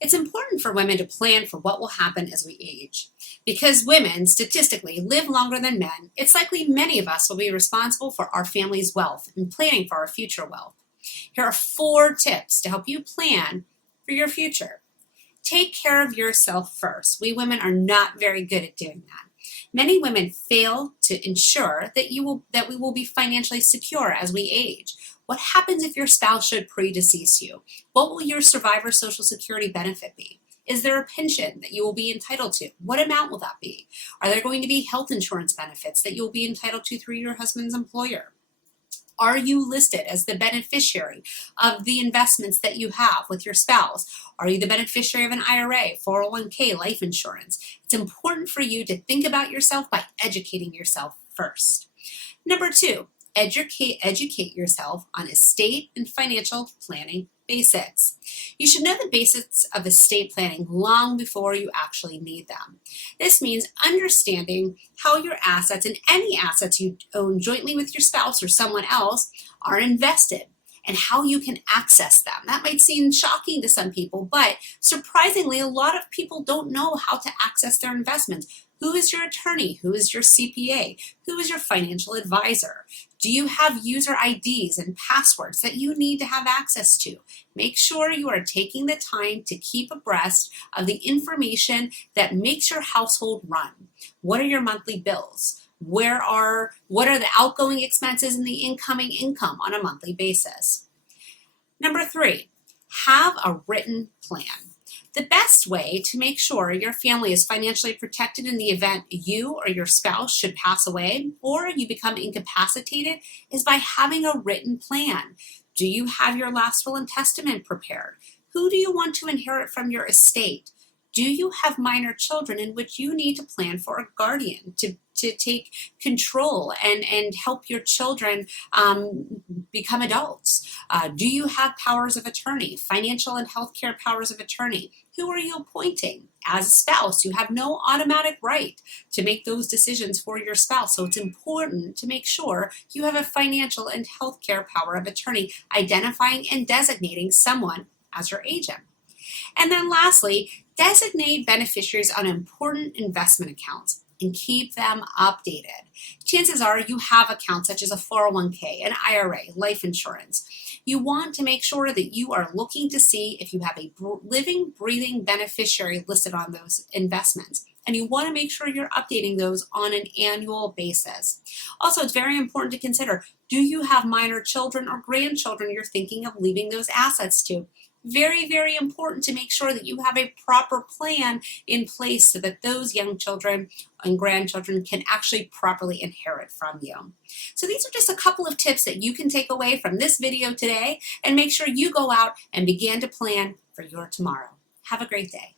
It's important for women to plan for what will happen as we age. Because women statistically live longer than men, it's likely many of us will be responsible for our family's wealth and planning for our future wealth. Here are 4 tips to help you plan for your future. Take care of yourself first. We women are not very good at doing that. Many women fail to ensure that we will be financially secure as we age. What happens if your spouse should predecease you? What will your survivor Social Security benefit be? Is there a pension that you will be entitled to? What amount will that be? Are there going to be health insurance benefits that you'll be entitled to through your husband's employer? Are you listed as the beneficiary of the investments that you have with your spouse? Are you the beneficiary of an IRA, 401k, life insurance? It's important for you to think about yourself by educating yourself first. Number 2, educate yourself on estate and financial planning basics. You should know the basics of estate planning long before you actually need them. This means understanding how your assets and any assets you own jointly with your spouse or someone else are invested and how you can access them. That might seem shocking to some people, but surprisingly, a lot of people don't know how to access their investments. Who is your attorney? Who is your CPA? Who is your financial advisor? Do you have user IDs and passwords that you need to have access to? Make sure you are taking the time to keep abreast of the information that makes your household run. What are your monthly bills? What are the outgoing expenses and the incoming income on a monthly basis? Number 3, have a written plan. The best way to make sure your family is financially protected in the event you or your spouse should pass away or you become incapacitated is by having a written plan. Do you have your last will and testament prepared? Who do you want to inherit from your estate? Do you have minor children in which you need to plan for a guardian to take control and help your children become adults? Do you have powers of attorney, financial and healthcare powers of attorney? Who are you appointing? As a spouse, you have no automatic right to make those decisions for your spouse. So it's important to make sure you have a financial and healthcare power of attorney, identifying and designating someone as your agent. And then lastly, designate beneficiaries on important investment accounts and keep them updated. Chances are you have accounts such as a 401k, an IRA, life insurance. You want to make sure that you are looking to see if you have a living, breathing beneficiary listed on those investments. And you want to make sure you're updating those on an annual basis. Also, it's very important to consider, do you have minor children or grandchildren you're thinking of leaving those assets to? Very, very important to make sure that you have a proper plan in place so that those young children and grandchildren can actually properly inherit from you. So these are just a couple of tips that you can take away from this video today and make sure you go out and begin to plan for your tomorrow. Have a great day.